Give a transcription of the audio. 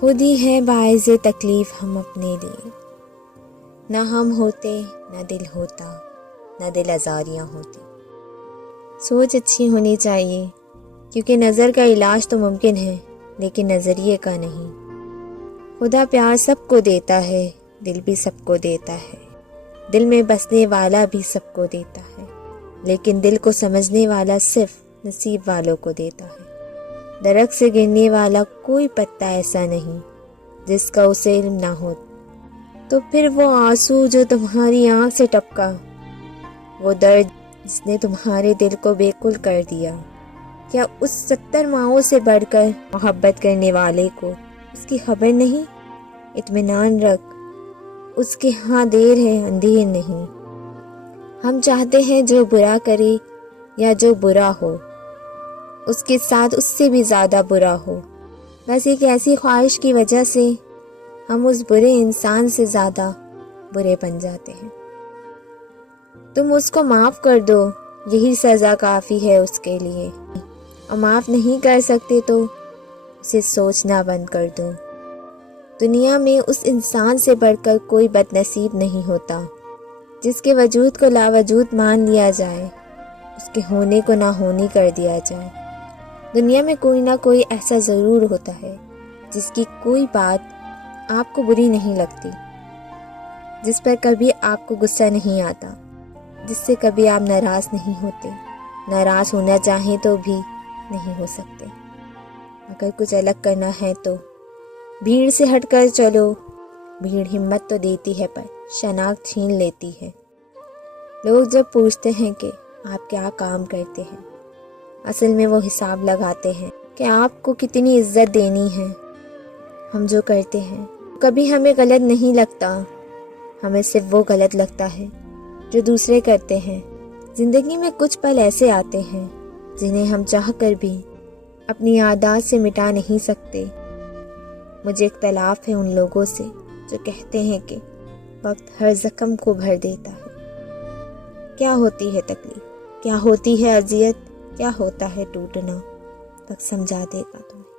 خود ہی ہے باعث تکلیف ہم اپنے لیے، نہ ہم ہوتے نہ دل ہوتا، نہ دل آزاریاں ہوتی۔ سوچ اچھی ہونی چاہیے، کیونکہ نظر کا علاج تو ممکن ہے لیکن نظریے کا نہیں۔ خدا پیار سب کو دیتا ہے، دل بھی سب کو دیتا ہے، دل میں بسنے والا بھی سب کو دیتا ہے، لیکن دل کو سمجھنے والا صرف نصیب والوں کو دیتا ہے۔ درخت سے گرنے والا کوئی پتا ایسا نہیں جس کا اسے علم نہ ہو، تو پھر وہ آنسو جو تمہاری آنکھ سے ٹپکا، وہ درد جس نے تمہارے دل کو بیکل کر دیا، کیا اس 70 ماؤں سے بڑھ کر محبت کرنے والے کو اس کی خبر نہیں؟ اطمینان رکھ، اس کے ہاں دیر ہے اندھیر نہیں۔ ہم چاہتے ہیں جو برا کرے یا جو برا ہو اس کے ساتھ اس سے بھی زیادہ برا ہو، بس ایک ایسی خواہش کی وجہ سے ہم اس برے انسان سے زیادہ برے بن جاتے ہیں۔ تم اس کو معاف کر دو، یہی سزا کافی ہے اس کے لیے، اور معاف نہیں کر سکتے تو اسے سوچنا بند کر دو۔ دنیا میں اس انسان سے بڑھ کر کوئی بد نصیب نہیں ہوتا جس کے وجود کو لاوجود مان لیا جائے، اس کے ہونے کو نہ ہونی کر دیا جائے۔ دنیا میں کوئی نہ کوئی ایسا ضرور ہوتا ہے جس کی کوئی بات آپ کو بری نہیں لگتی، جس پر کبھی آپ کو غصہ نہیں آتا، جس سے کبھی آپ ناراض نہیں ہوتے، ناراض ہونا چاہیں تو بھی نہیں ہو سکتے۔ اگر کچھ الگ کرنا ہے تو بھیڑ سے ہٹ کر چلو، بھیڑ ہمت تو دیتی ہے پر شناخت چھین لیتی ہے۔ لوگ جب پوچھتے ہیں کہ آپ کیا کام کرتے ہیں، اصل میں وہ حساب لگاتے ہیں کہ آپ کو کتنی عزت دینی ہے۔ ہم جو کرتے ہیں کبھی ہمیں غلط نہیں لگتا، ہمیں صرف وہ غلط لگتا ہے جو دوسرے کرتے ہیں۔ زندگی میں کچھ پل ایسے آتے ہیں جنہیں ہم چاہ کر بھی اپنی عادات سے مٹا نہیں سکتے۔ مجھے اختلاف ہے ان لوگوں سے جو کہتے ہیں کہ وقت ہر زخم کو بھر دیتا ہے۔ کیا ہوتی ہے تکلیف، کیا ہوتی ہے اذیت، کیا ہوتا ہے ٹوٹنا، وقت سمجھا دے گا تمہیں۔